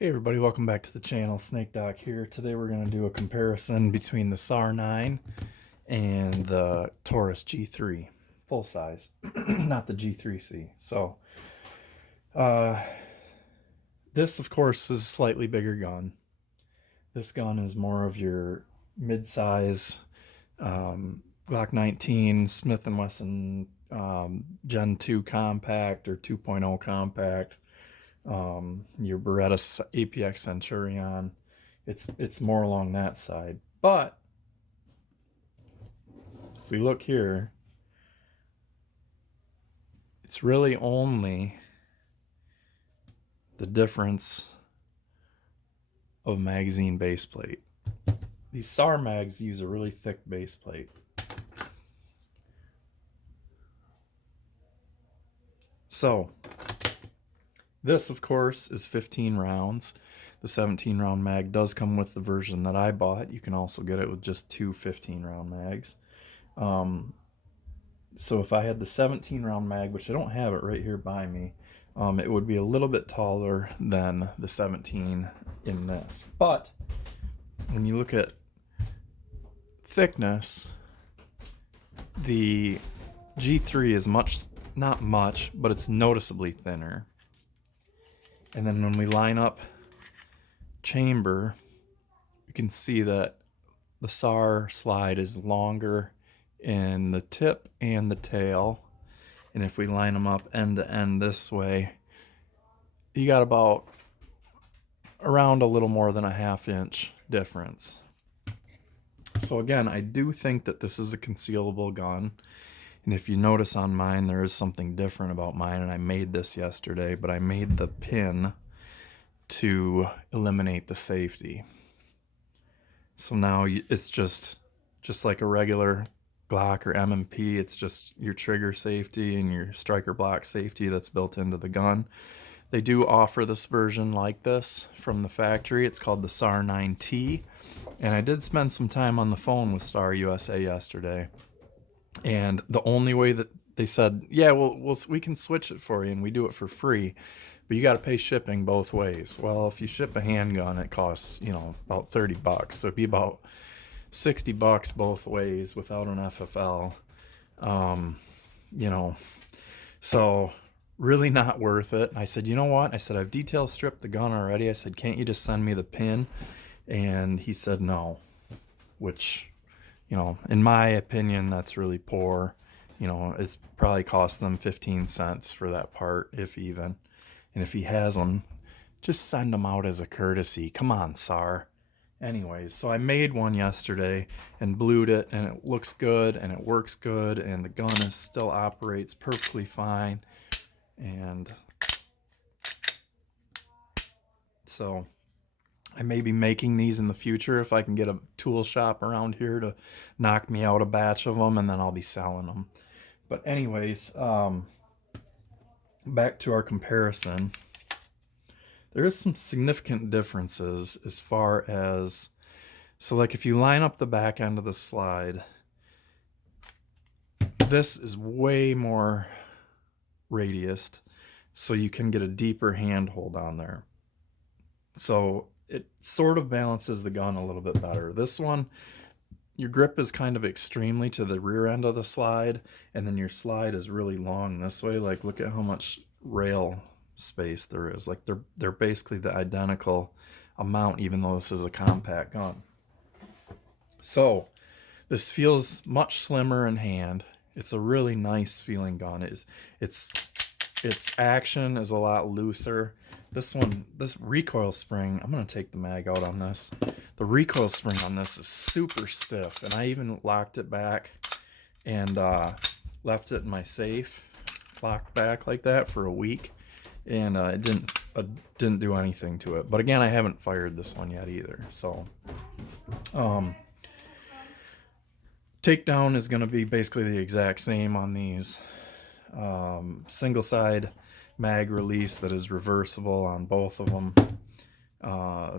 Hey everybody, welcome back to the channel. Snake Doc here. Today we're going to do a comparison between the SAR9 and the Taurus G3 full size, not the G3C. So uh, this of course is a slightly bigger gun. This gun is more of your mid-size Glock 19 Smith & Wesson Gen 2 compact or 2.0 compact. Your Beretta APX Centurion. It's more along that side. But if we look here, it's really only the difference of magazine base plate. These SAR mags use a really thick base plate. So this, of course, is 15 rounds. The 17 round mag does come with the version that I bought. You can also get it with just two 15 round mags. So if I had the 17 round mag, which I don't have it right here by me, it would be a little bit taller than the 17 in this. But when you look at thickness, the G3 is not much, but it's noticeably thinner. And then when we line up chamber, you can see that the SAR slide is longer in the tip and the tail. And if we line them up end to end this way, you got about around a little more than a ½ inch difference. So again, I do think that this is a concealable gun. And if you notice on mine, there is something different about mine, and I made this yesterday, but I made the pin to eliminate the safety. So now it's just like a regular Glock or M&P. It's just your trigger safety and your striker block safety that's built into the gun. They do offer this version like this from the factory. It's called the SAR 9T. And I did spend some time on the phone with Star USA yesterday. And the only way that they said, yeah, we can switch it for you and we do it for free, but you got to pay shipping both ways. Well, if you ship a handgun, it costs, about $30. So it'd be about $60 both ways without an FFL. So really not worth it. And I said, you know what? I said, I've detail stripped the gun already. I said, can't you just send me the pin? And he said no, which, in my opinion, that's really poor. It's probably cost them 15 cents for that part, if even. And if he has them, just send them out as a courtesy. Come on, SAR. Anyways, so I made one yesterday and blued it, and it looks good and it works good, and the gun still operates perfectly fine. And so I may be making these in the future if I can get a tool shop around here to knock me out a batch of them, and then I'll be selling them. But anyways, back to our comparison. There is some significant differences as far as, so like if you line up the back end of the slide, this is way more radiused, so you can get a deeper handhold on there. So it sort of balances the gun a little bit better. This one, your grip is kind of extremely to the rear end of the slide, and then your slide is really long this way. Like, look at how much rail space there is. Like, they're basically the identical amount, even though this is a compact gun. So this feels much slimmer in hand. It's a really nice feeling gun. Its action is a lot looser. This recoil spring, I'm going to take the mag out on this. The recoil spring on this is super stiff, and I even locked it back and left it in my safe, locked back like that for a week, and it didn't do anything to it. But again, I haven't fired this one yet either. So takedown is going to be basically the exact same on these. Single side mag release that is reversible on both of them.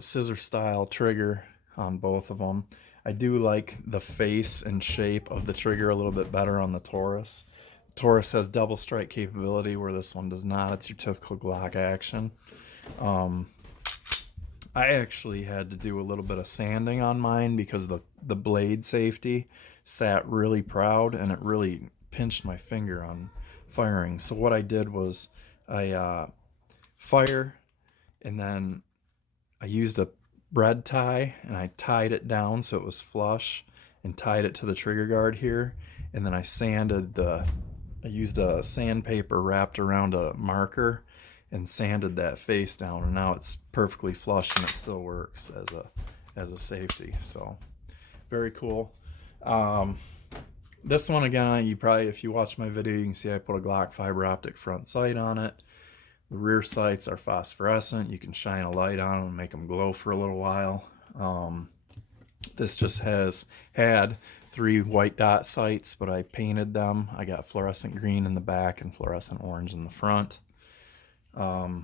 Scissor style trigger on both of them. I do like the face and shape of the trigger a little bit better on the Taurus. The Taurus has double strike capability where this one does not. It's your typical Glock action. I actually had to do a little bit of sanding on mine because the blade safety sat really proud and it really pinched my finger on firing. So what I did was I fire, and then I used a bread tie and I tied it down so it was flush and tied it to the trigger guard here, and then I used a sandpaper wrapped around a marker and sanded that face down, and now it's perfectly flush and it still works as a safety. So very cool. This one again, you probably, if you watch my video, you can see I put a Glock fiber optic front sight on it. The rear sights are phosphorescent. You can shine a light on them and make them glow for a little while. This just had 3 white dot sights, but I painted them. I got fluorescent green in the back and fluorescent orange in the front. What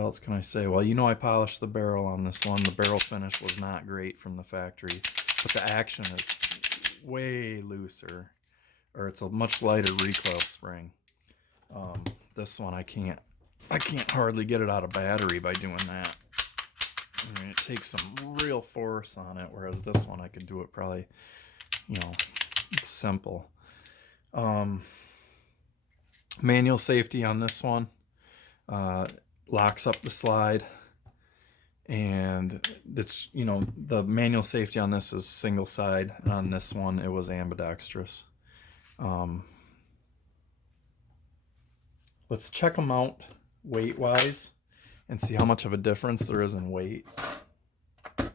else can I say? Well, I polished the barrel on this one. The barrel finish was not great from the factory, but the action is way looser, or it's a much lighter recoil spring. This one I can't hardly get it out of battery by doing that. I mean, it takes some real force on it, whereas this one I could do it probably, it's simple. Manual safety on this one locks up the slide, and it's, the manual safety on this is single side, and on this one it was ambidextrous. Let's check them out weight wise and see how much of a difference there is in weight. We're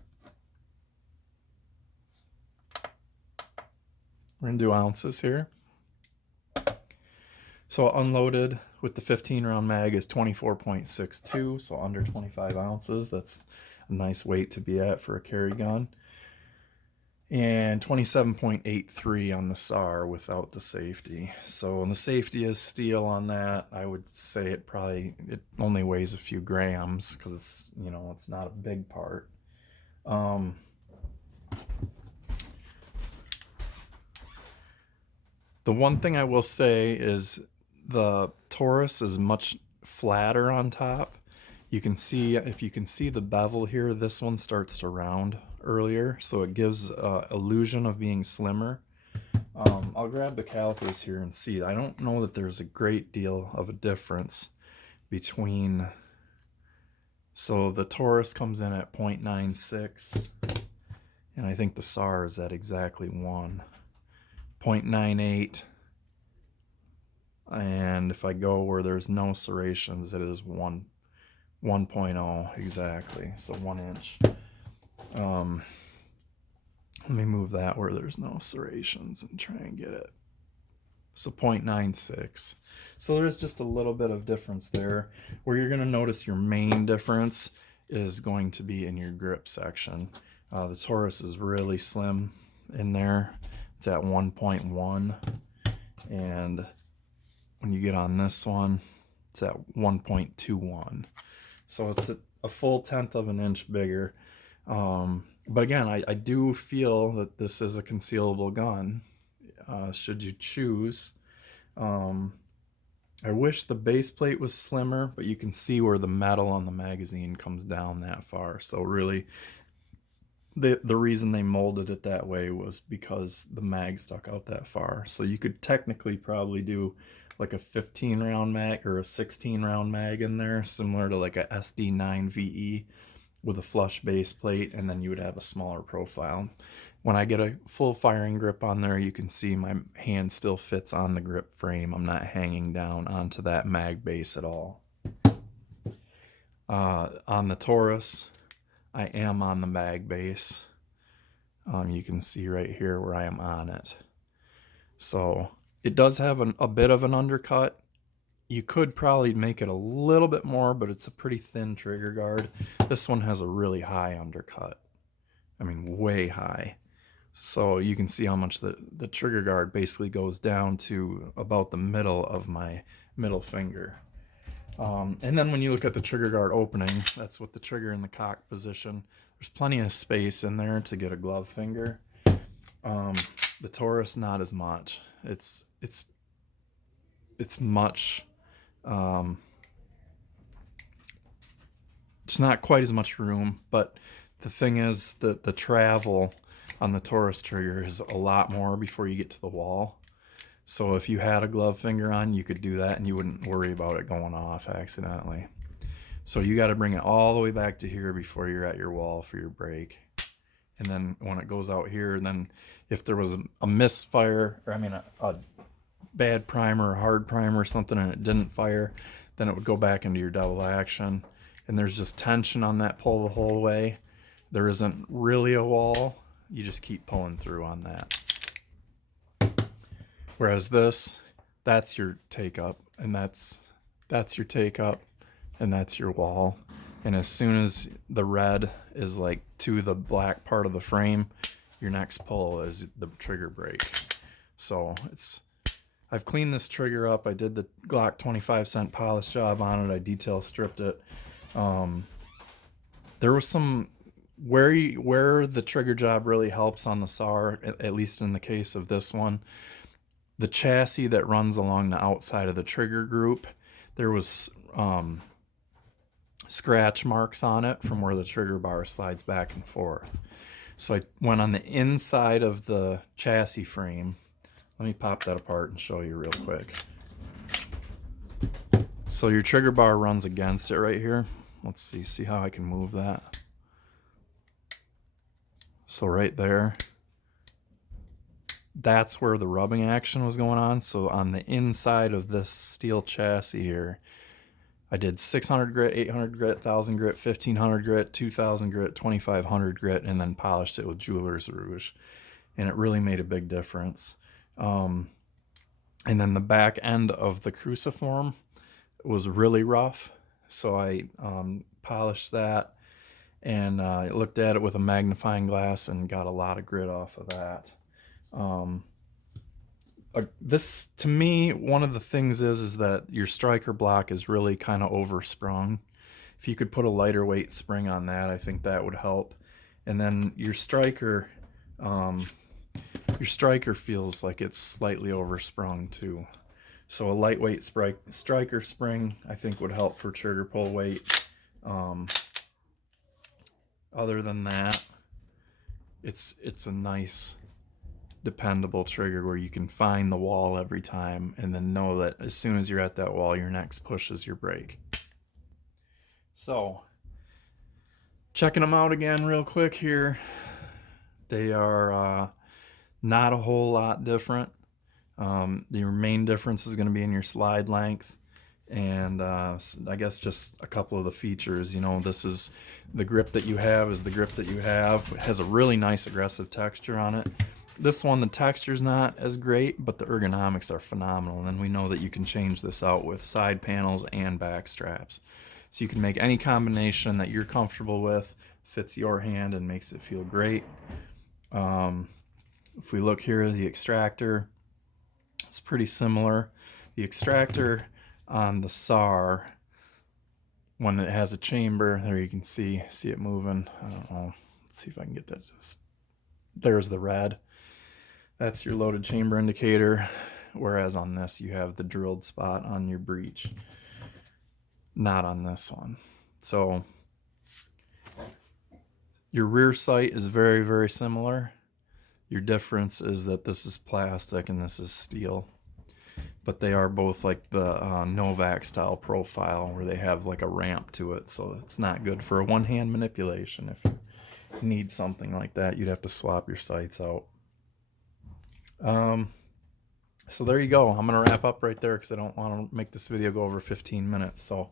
gonna do ounces here. So unloaded with the 15 round mag is 24.62, so under 25 ounces. That's a nice weight to be at for a carry gun. And 27.83 on the SAR without the safety. So when the safety is steel on that, I would say it only weighs a few grams because it's, it's not a big part. The one thing I will say is the Taurus is much flatter on top. If you can see the bevel here, this one starts to round earlier, so it gives illusion of being slimmer. I'll grab the calipers here and see. I don't know that there's a great deal of a difference between. So the Taurus comes in at 0.96, and I think the SAR is at exactly 1.98. And if I go where there's no serrations, it is 1.0 exactly, so 1 inch. Let me move that where there's no serrations and try and get it. So 0.96. So there's just a little bit of difference there. Where you're going to notice your main difference is going to be in your grip section. The Taurus is really slim in there. It's at 1.1, and when you get on this one, it's at 1.21. So it's a full 1/10 of an inch bigger. But again, I do feel that this is a concealable gun, should you choose. I wish the base plate was slimmer, but you can see where the metal on the magazine comes down that far. So really, the reason they molded it that way was because the mag stuck out that far. So you could technically probably do like a 15 round mag or a 16 round mag in there, similar to like a SD9 VE with a flush base plate, and then you would have a smaller profile. When I get a full firing grip on there, you can see my hand still fits on the grip frame. I'm not hanging down onto that mag base at all. On the Taurus, I am on the mag base. You can see right here where I am on it. So it does have a bit of an undercut. You could probably make it a little bit more, but it's a pretty thin trigger guard. This one has a really high undercut. I mean, way high. So you can see how much the trigger guard basically goes down to about the middle of my middle finger. And then when you look at the trigger guard opening, that's with the trigger in the cock position. There's plenty of space in there to get a glove finger. The Taurus, not as much. It's much It's not quite as much room, but the thing is that the travel on the Taurus trigger is a lot more before you get to the wall. So if you had a glove finger on, you could do that and you wouldn't worry about it going off accidentally. So you got to bring it all the way back to here before you're at your wall for your brake. And then when it goes out here, then if there was a misfire, or I mean a bad primer, a hard primer or something, and it didn't fire, then it would go back into your double action. And there's just tension on that pull the whole way. There isn't really a wall. You just keep pulling through on that. Whereas this, that's your take up, and that's your take up, and that's your wall. And as soon as the red is like to the black part of the frame, your next pull is the trigger brake. So I've cleaned this trigger up. I did the Glock 25-cent polish job on it. I detail stripped it. There was some where the trigger job really helps on the SAR, at least in the case of this one. The chassis that runs along the outside of the trigger group, there was scratch marks on it from where the trigger bar slides back and forth. So I went on the inside of the chassis frame. Let me pop that apart and show you real quick. So your trigger bar runs against it right here. Let's see how I can move that. So right there, that's where the rubbing action was going on. So on the inside of this steel chassis here, I did 600 grit, 800 grit, 1000 grit, 1500 grit, 2000 grit, 2500 grit, and then polished it with jeweler's rouge. And it really made a big difference. And then the back end of the cruciform was really rough. So I polished that and looked at it with a magnifying glass and got a lot of grit off of that. This, to me, one of the things is that your striker block is really kind of oversprung. If you could put a lighter weight spring on that, I think that would help. And then your striker feels like it's slightly oversprung too. So a lightweight striker spring, I think, would help for trigger pull weight. Other than that, it's a nice, dependable trigger where you can find the wall every time and then know that as soon as you're at that wall, your next push is your brake. So, checking them out again real quick here. They are not a whole lot different. Your main difference is going to be in your slide length, and I guess just a couple of the features. You know, this is the grip that you have is the grip that you have. It has a really nice aggressive texture on it. This one, the texture's not as great, but the ergonomics are phenomenal. And then we know that you can change this out with side panels and back straps. So you can make any combination that you're comfortable with, fits your hand and makes it feel great. If we look here at the Extractor, it's pretty similar. The Extractor on the SAR, when it has a chamber, there you can see it moving. I don't know. Let's see if I can get that. There's the red. That's your loaded chamber indicator. Whereas on this, you have the drilled spot on your breech. Not on this one. So your rear sight is very, very similar. Your difference is that this is plastic and this is steel. But they are both like the Novak style profile where they have like a ramp to it. So it's not good for a one-hand manipulation. If you need something like that, you'd have to swap your sights out. So there you go. I'm going to wrap up right there because I don't want to make this video go over 15 minutes. So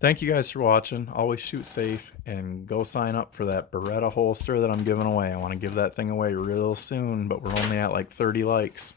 thank you guys for watching. Always shoot safe and go sign up for that Beretta holster that I'm giving away. I want to give that thing away real soon, but we're only at like 30 likes.